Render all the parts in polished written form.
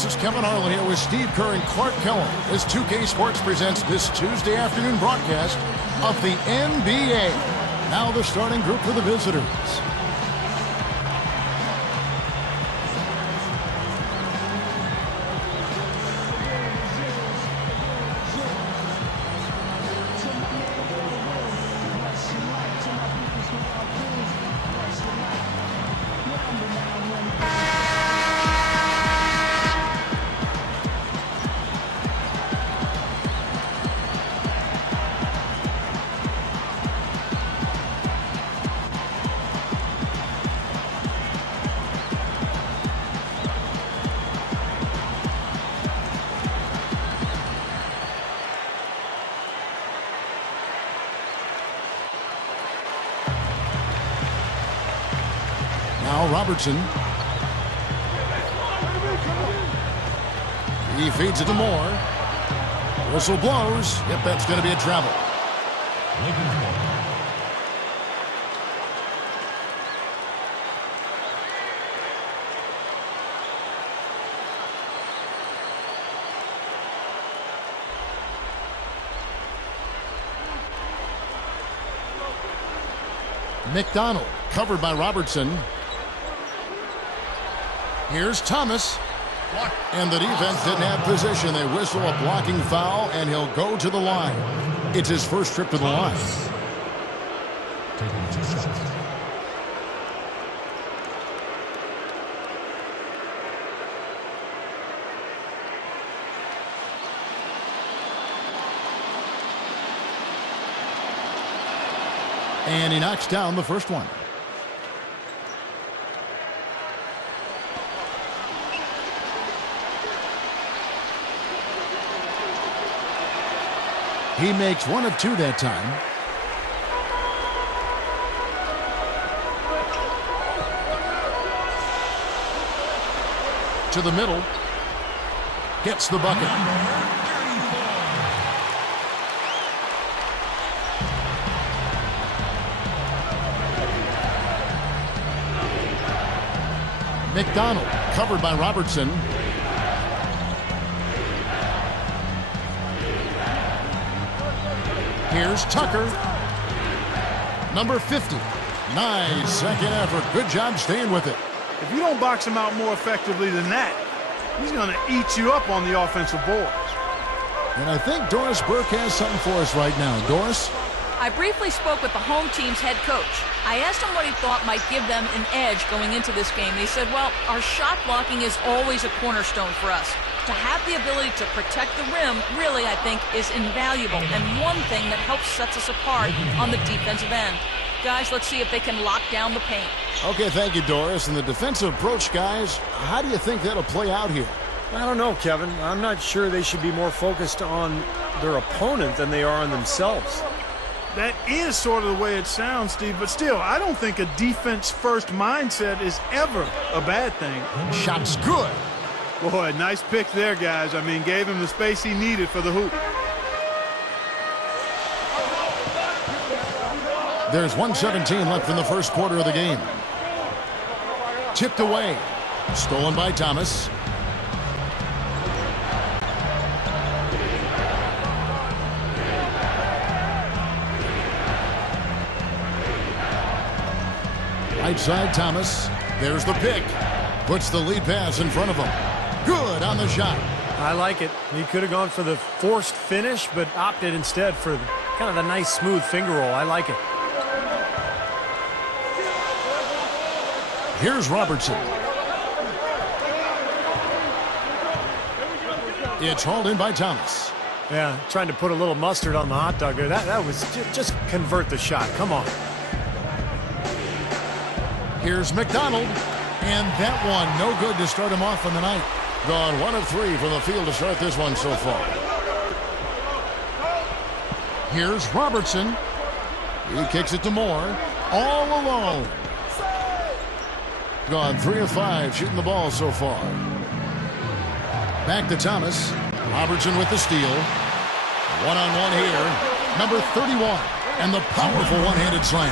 This is Kevin Harlan here with Steve Kerr and Clark Kellogg as 2K Sports presents this Tuesday afternoon broadcast of the NBA. Now the starting group for the visitors. Now Robertson. He feeds it to Moore. Whistle blows. Yep, that's going to be a travel. McDonald covered by Robertson. Here's Thomas. And the defense didn't have position. They whistle a blocking foul, and he'll go to the line. It's his first trip to the line. Taking 2 shots. And he knocks down the first one. He makes 1 of 2 that time. To the middle. Gets the bucket. McDonald covered by Robertson. Here's Tucker. Number 50. Nice second effort. Good job staying with it. If you don't box him out more effectively than that, he's going to eat you up on the offensive boards. And I think Doris Burke has something for us right now. Doris? I briefly spoke with the home team's head coach. I asked him what he thought might give them an edge going into this game. He said, well, our shot blocking is always a cornerstone for us. To have the ability to protect the rim, really, I think, is invaluable. And one thing that helps sets us apart on the defensive end. Guys, let's see if they can lock down the paint. Okay, thank you, Doris. And the defensive approach, guys, how do you think that'll play out here? I don't know, Kevin. I'm not sure they should be more focused on their opponent than they are on themselves. That is sort of the way it sounds, Steve, but still, I don't think a defense-first mindset is ever a bad thing. Shot's good. Boy, nice pick there, guys. I mean, gave him the space he needed for the hoop. There's 1:17 left in the first quarter of the game. Tipped away. Stolen by Thomas. Right side, Thomas. There's the pick. Puts the lead pass in front of him. Good on the shot. I like it. He could have gone for the forced finish, but opted instead for kind of the nice, smooth finger roll. I like it. Here's Robertson. It's hauled in by Thomas. Yeah, trying to put a little mustard on the hot dog there. That was just convert the shot. Come on. Here's McDonald. And that one, no good to start him off on the night. Gone 1 of 3 from the field to start this one so far. Here's Robertson. He kicks it to Moore. All alone. Gone 3 of 5 shooting the ball so far. Back to Thomas. Robertson with the steal. One-on-one here. Number 31. And the powerful one-handed slam.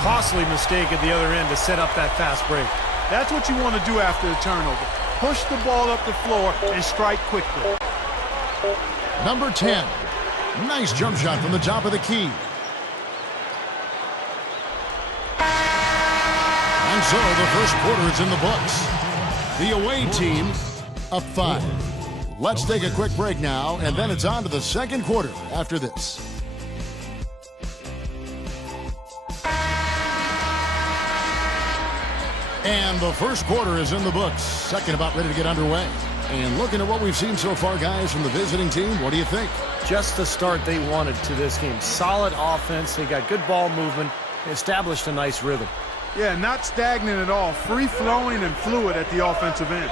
Costly mistake at the other end to set up that fast break. That's what you want to do after a turnover. push the ball up the floor and strike quickly. Number 10. Nice jump shot from the top of the key. And so the first quarter is in the books. The away team up 5. Let's take a quick break now, and then it's on to the second quarter after this. And the first quarter is in the books. Second about ready to get underway. And looking at what we've seen so far, guys, from the visiting team, what do you think? Just the start they wanted to this game. Solid offense. They got good ball movement. They established a nice rhythm. Yeah, not stagnant at all. Free-flowing and fluid at the offensive end.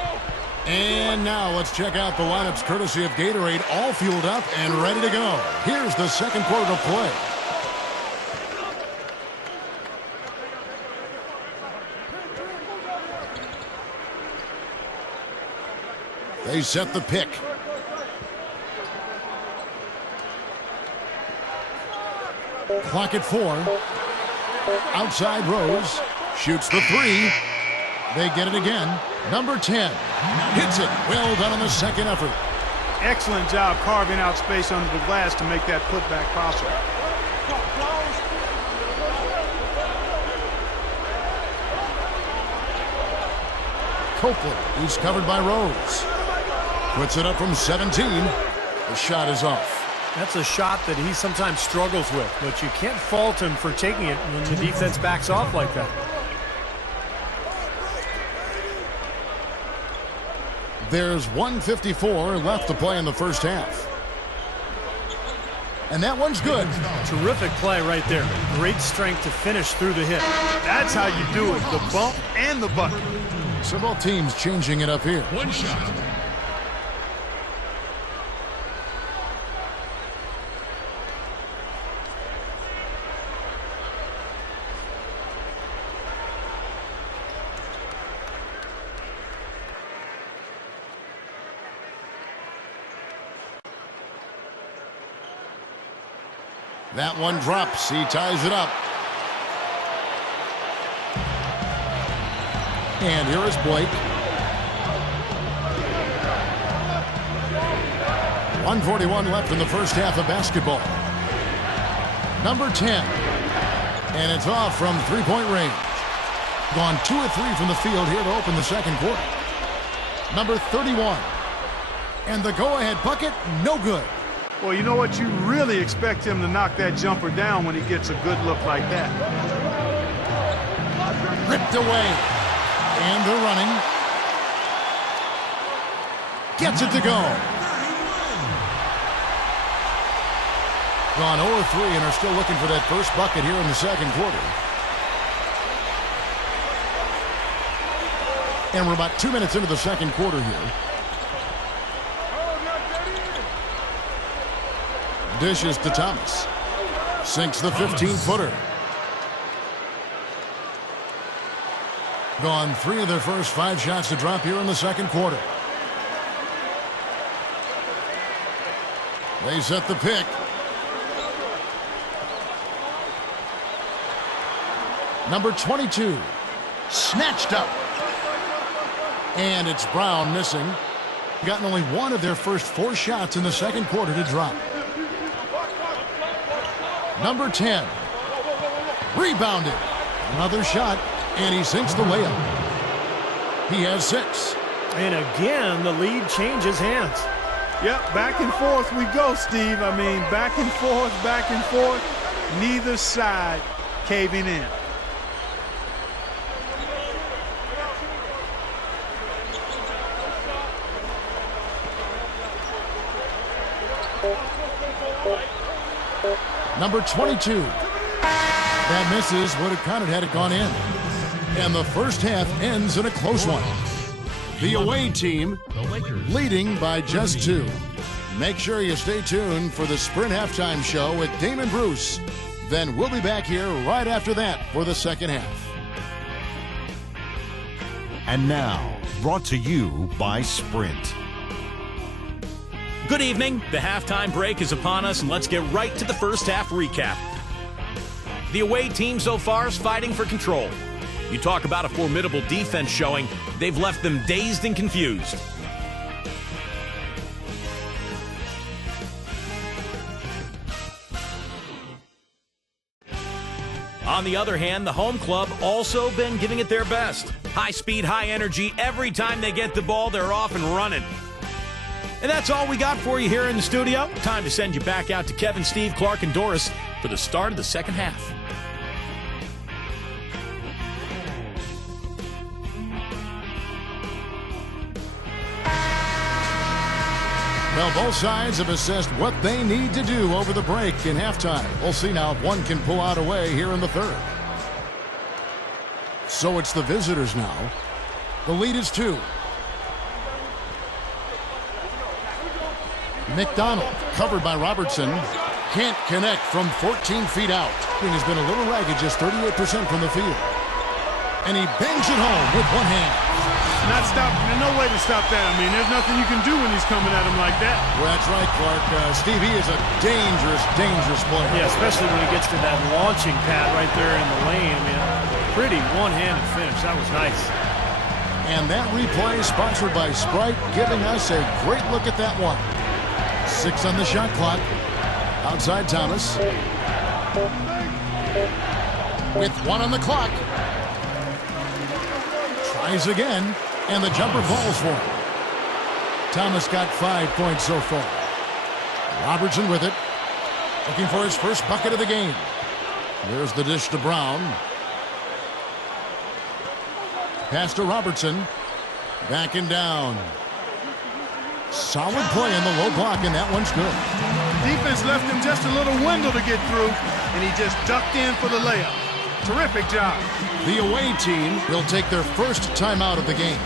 And now let's check out the lineups courtesy of Gatorade, all fueled up and ready to go. Here's the second quarter to play. They set the pick. Clock at 4. Outside Rose. Shoots the 3. They get it again. Number 10 hits it. Well done on the second effort. Excellent job carving out space under the glass to make that putback possible. Copeland, who's covered by Rose. Puts it up from 17. The shot is off. That's a shot that he sometimes struggles with, but you can't fault him for taking it when the defense backs off like that. There's 1:54 left to play in the first half. And that one's good. Terrific play right there. Great strength to finish through the hit. That's how you do it, the bump and the bucket. So both teams changing it up here. One shot. That one drops. He ties it up. And here is Blake. 1:41 left in the first half of basketball. Number 10. And it's off from three-point range. Gone 2 of 3 from the field here to open the second quarter. Number 31. And the go-ahead bucket, no good. Well, you know what? You really expect him to knock that jumper down when he gets a good look like that. Ripped away. And they're running. Gets it to go. Gone 0 of 3 and are still looking for that first bucket here in the second quarter. And we're about 2 minutes into the second quarter here. Dishes to Thomas. Sinks the 15-footer. Gone 3 of their first 5 shots to drop here in the second quarter. They set the pick. Number 22. Snatched up. And it's Brown missing. Gotten only 1 of their first 4 shots in the second quarter to drop. Number 10. Rebounded. Another shot, and he sinks the layup. He has 6. And again, the lead changes hands. Yep, back and forth we go, Steve. I mean, back and forth, neither side caving in. Number 22. That misses, would have counted had it gone in. And the first half ends in a close one. The away team leading by just 2. Make sure you stay tuned for the Sprint Halftime Show with Damon Bruce. Then we'll be back here right after that for the second half. And now, brought to you by Sprint. Good evening. The halftime break is upon us, and let's get right to the first half recap. The away team so far is fighting for control. You talk about a formidable defense showing. They've left them dazed and confused. On the other hand, the home club also been giving it their best. High speed, high energy. Every time they get the ball, they're off and running. And that's all we got for you here in the studio. Time to send you back out to Kevin, Steve, Clark, and Doris for the start of the second half. Well, both sides have assessed what they need to do over the break in halftime. We'll see now if one can pull out a way here in the third. So it's the visitors now. The lead is 2. McDonald, covered by Robertson, can't connect from 14 feet out. He has been a little ragged, just 38% from the field. And he bangs it home with one hand. Not stop. There's no way to stop that. I mean, there's nothing you can do when he's coming at him like that. Well, that's right, Clark. Steve, he is a dangerous, dangerous player. Yeah, especially when he gets to that launching pad right there in the lane. I mean, pretty one-handed finish. That was nice. And that replay sponsored by Sprite, giving us a great look at that one. 6 on the shot clock. Outside Thomas. With 1 on the clock. Tries again, and the jumper falls for him. Thomas got 5 points so far. Robertson with it. Looking for his first bucket of the game. There's the dish to Brown. Pass to Robertson. Backing down. Solid play in the low block, and that one's good. Defense left him just a little window to get through, and he just ducked in for the layup. Terrific job. The away team will take their first timeout of the game.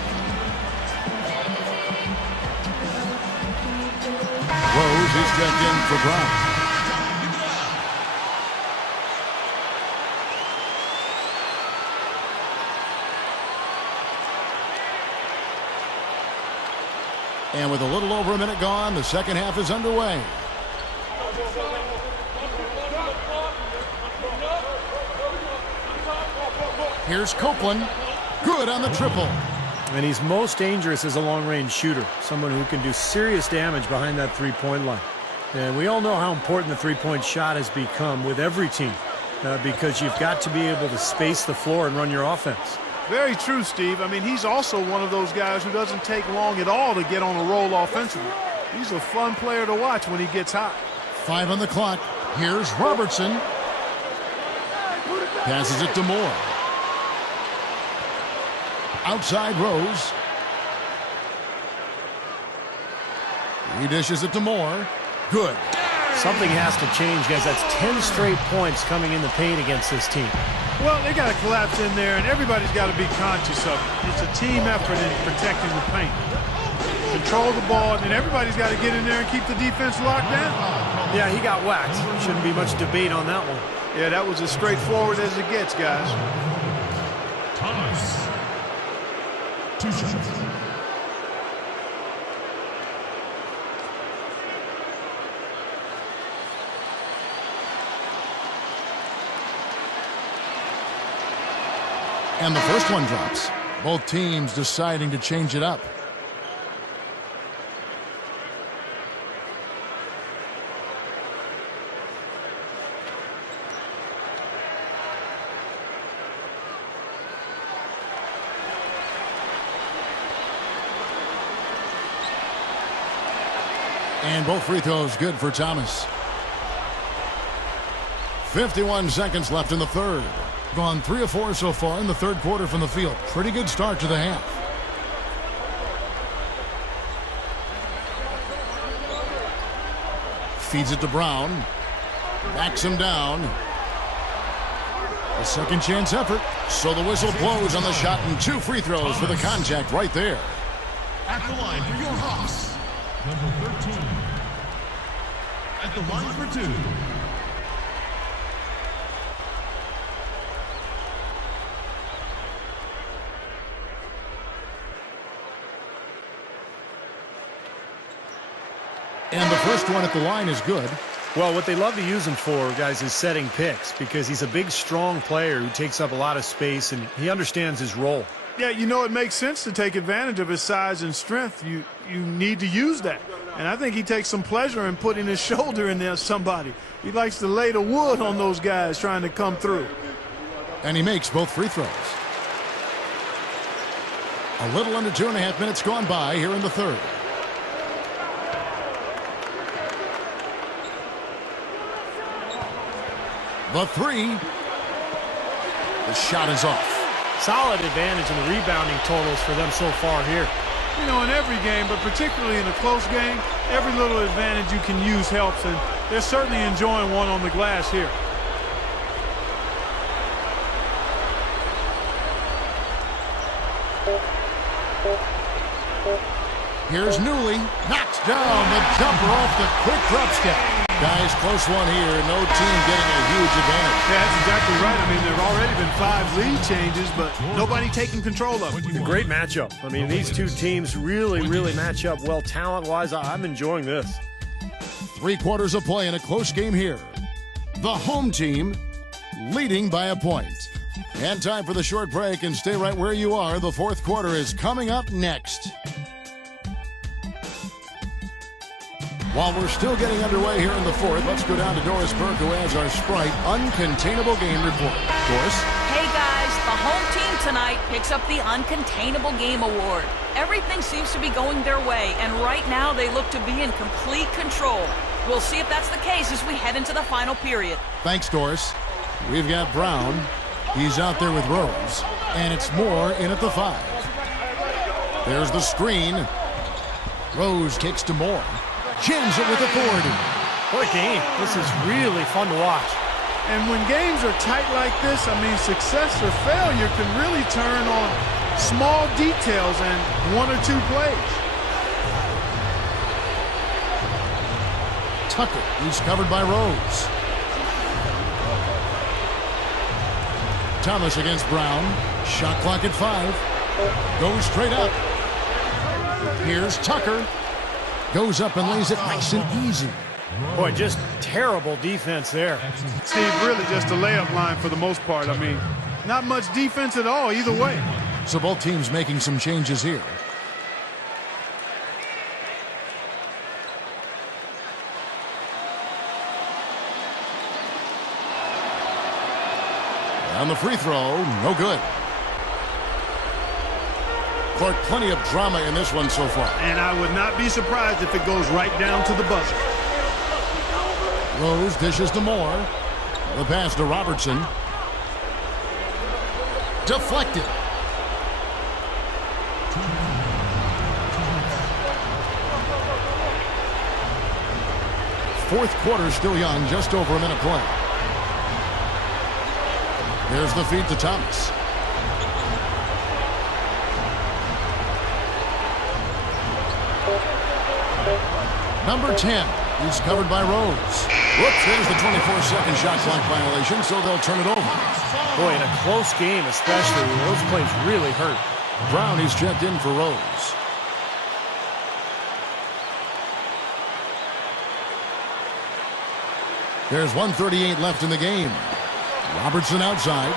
Rose is checked in for Brown. And with a little over a minute gone, the second half is underway. Here's Copeland. Good on the triple. And he's most dangerous as a long-range shooter, someone who can do serious damage behind that three-point line. And we all know how important the three-point shot has become with every team because you've got to be able to space the floor and run your offense. Very true, Steve. I mean, he's also one of those guys who doesn't take long at all to get on a roll offensively. He's a fun player to watch when he gets hot. 5 on the clock. Here's Robertson. Passes it to Moore. Outside Rose. He dishes it to Moore. Good. Something has to change, guys. That's 10 straight points coming in the paint against this team. Well, they got to collapse in there, and everybody's got to be conscious of it. It's a team effort in protecting the paint. Control the ball, and everybody's got to get in there and keep the defense locked down. Yeah, he got whacked. Shouldn't be much debate on that one. Yeah, that was as straightforward as it gets, guys. Thomas. 2 shots. And the first one drops. Both teams deciding to change it up. And both free throws good for Thomas. 51 seconds left in the third. Gone 3 of 4 so far in the third quarter from the field. Pretty good start to the half. Feeds it to Brown. Backs him down. A second chance effort. So the whistle blows on the shot and 2 free throws for the contact right there. At the line for your Hawks, number 13. At the line for 2. And the first one at the line is good. Well, what they love to use him for, guys, is setting picks because he's a big, strong player who takes up a lot of space, and he understands his role. Yeah, you know, it makes sense to take advantage of his size and strength. You need to use that. And I think he takes some pleasure in putting his shoulder in there somebody. He likes to lay the wood on those guys trying to come through. And he makes both free throws. A little under 2.5 minutes gone by here in the third. The three. The shot is off. Solid advantage in the rebounding totals for them so far here. You know, in every game, but particularly in a close game, every little advantage you can use helps, and they're certainly enjoying one on the glass here. Here's Newley. Knocks down the jumper off the quick drop step. Guys, close one here. No team getting a huge advantage. Yeah, that's exactly right. I mean, there have already been 5 lead changes, but nobody taking control of it. A great matchup. I mean, these two teams really match up well talent-wise. I'm enjoying this. 3 quarters of play in a close game here. The home team leading by a point. And time for the short break, and stay right where you are. The fourth quarter is coming up next. While we're still getting underway here in the fourth, let's go down to Doris Burke, who has our Sprite Uncontainable Game Report. Doris? Hey guys, the home team tonight picks up the Uncontainable Game Award. Everything seems to be going their way, and right now they look to be in complete control. We'll see if that's the case as we head into the final period. Thanks, Doris. We've got Brown. He's out there with Rose, and it's Moore in at the 5. There's the screen. Rose kicks to Moore. Jams it with authority. What a game. This is really fun to watch. And when games are tight like this, I mean, success or failure can really turn on small details and 1 or 2 plays. Tucker, he's covered by Rose. Thomas against Brown. Shot clock at 5. Goes straight up. Here's Tucker. Goes up and lays it nice and easy. Boy, just terrible defense there. Steve, really just a layup line for the most part. I mean, not much defense at all either way. So both teams making some changes here. On the free throw, no good. Clark, plenty of drama in this one so far. And I would not be surprised if it goes right down to the buzzer. Rose dishes to Moore. The pass to Robertson. Deflected. Fourth quarter still young, just over a minute play. There's the feed to Thomas. Number 10, he's covered by Rose. Whoops, there's the 24-second shot clock violation, so they'll turn it over. Boy, in a close game especially, those plays really hurt. Brown, he's checked in for Rose. There's 1:38 left in the game. Robertson outside.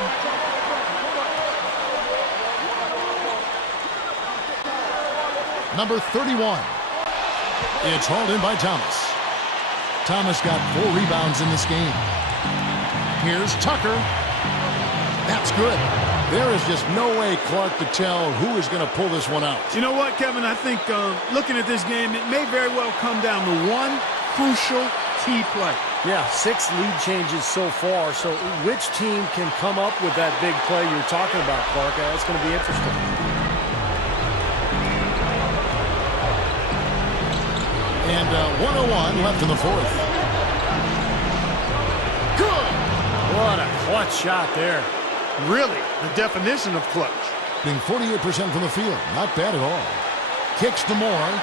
Number 31. It's hauled in by Thomas. Thomas got 4 rebounds in this game. Here's Tucker. That's good. There is just no way, Clark, to tell who is going to pull this one out. You know what, Kevin? I think looking at this game, it may very well come down to one crucial key play. Yeah, 6 lead changes so far. So which team can come up with that big play you're talking about, Clark? That's going to be interesting. And 1:01 left in the fourth. Good! What a clutch shot there. Really, the definition of clutch. Being 48% from the field. Not bad at all. Kicks to Moore.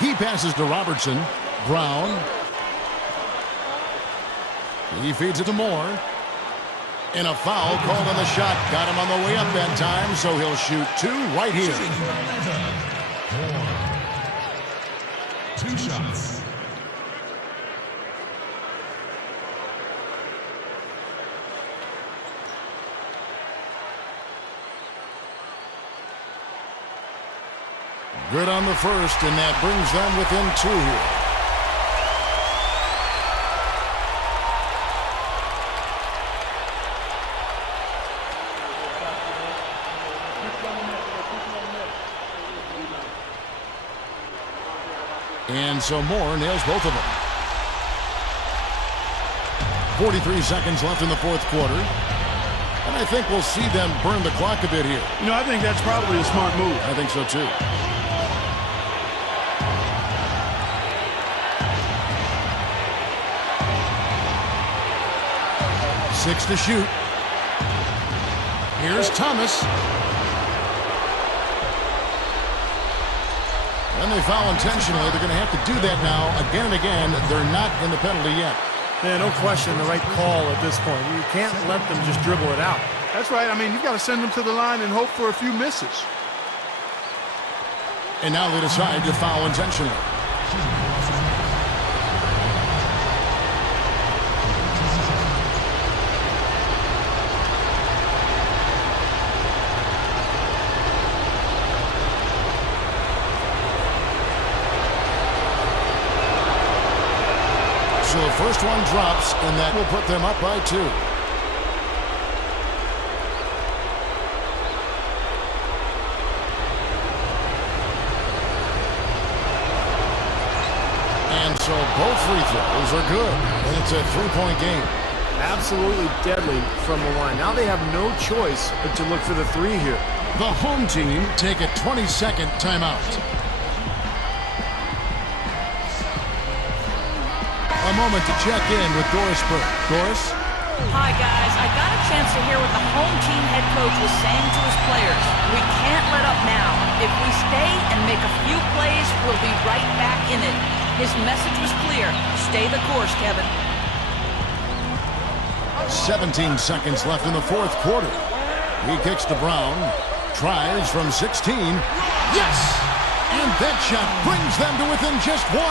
He passes to Robertson. Brown. He feeds it to Moore. And a foul called on the shot. Got him on the way up that time, so he'll shoot 2 right here. 2 shots. Good on the first, and that brings them within 2 here. And so Moore nails both of them. 43 seconds left in the fourth quarter. And I think we'll see them burn the clock a bit here. You know, I think that's probably a smart move. I think so, too. Six to shoot. Here's Thomas. And they foul intentionally. They're going to have to do that now again and again. They're not in the penalty yet. Yeah, no question, the right call at this point. You can't let them just dribble it out. That's right. I mean, you've got to send them to the line and hope for a few misses. And now they decide to foul intentionally. So the first one drops, and that will put them up by 2. And so both free throws are good, and it's a 3-point game. Absolutely deadly from the line. Now they have no choice but to look for the 3 here. The home team take a 20-second timeout. A moment to check in with Doris Burke. Doris? Hi, guys. I got a chance to hear what the home team head coach was saying to his players. We can't let up now. If we stay and make a few plays, we'll be right back in it. His message was clear. Stay the course, Kevin. 17 seconds left in the fourth quarter. He kicks to Brown. Tries from 16. Yes! And that shot brings them to within just 1.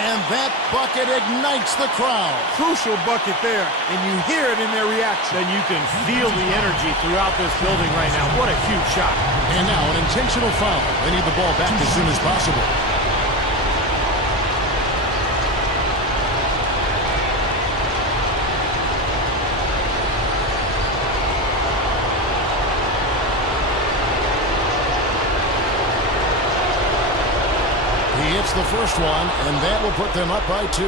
And that bucket ignites the crowd. Crucial bucket there, and you hear it in their reaction. And you can feel the energy throughout this building right now. What a huge shot. And now an intentional foul. They need the ball back as soon as possible. He hits the first one, and that will put them up by 2.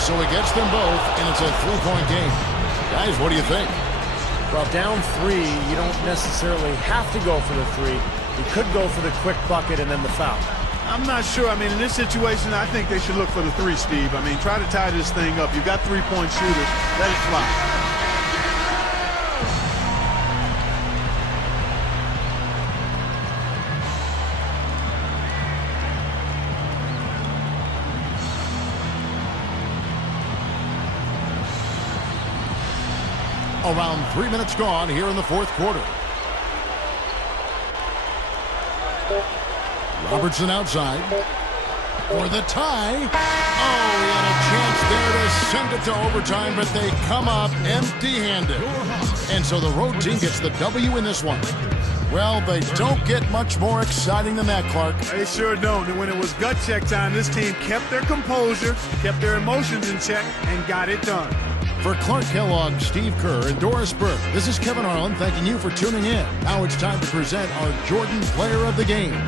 So he gets them both, and it's a 3-point game. Guys, what do you think? Well, down 3, you don't necessarily have to go for the 3. You could go for the quick bucket and then the foul. I'm not sure. I mean, in this situation, I think they should look for the 3, Steve. I mean, try to tie this thing up. You've got 3-point shooters. Let it fly. Around 3 minutes gone here in the fourth quarter. Robertson outside for the tie. Oh, he had a chance there to send it to overtime, but they come up empty-handed. And so the road team gets the W in this one. Well, they don't get much more exciting than that, Clark. They sure don't. And when it was gut check time, this team kept their composure, kept their emotions in check, and got it done. For Clark Kellogg, Steve Kerr, and Doris Burke, this is Kevin Harlan thanking you for tuning in. Now it's time to present our Jordan Player of the Game.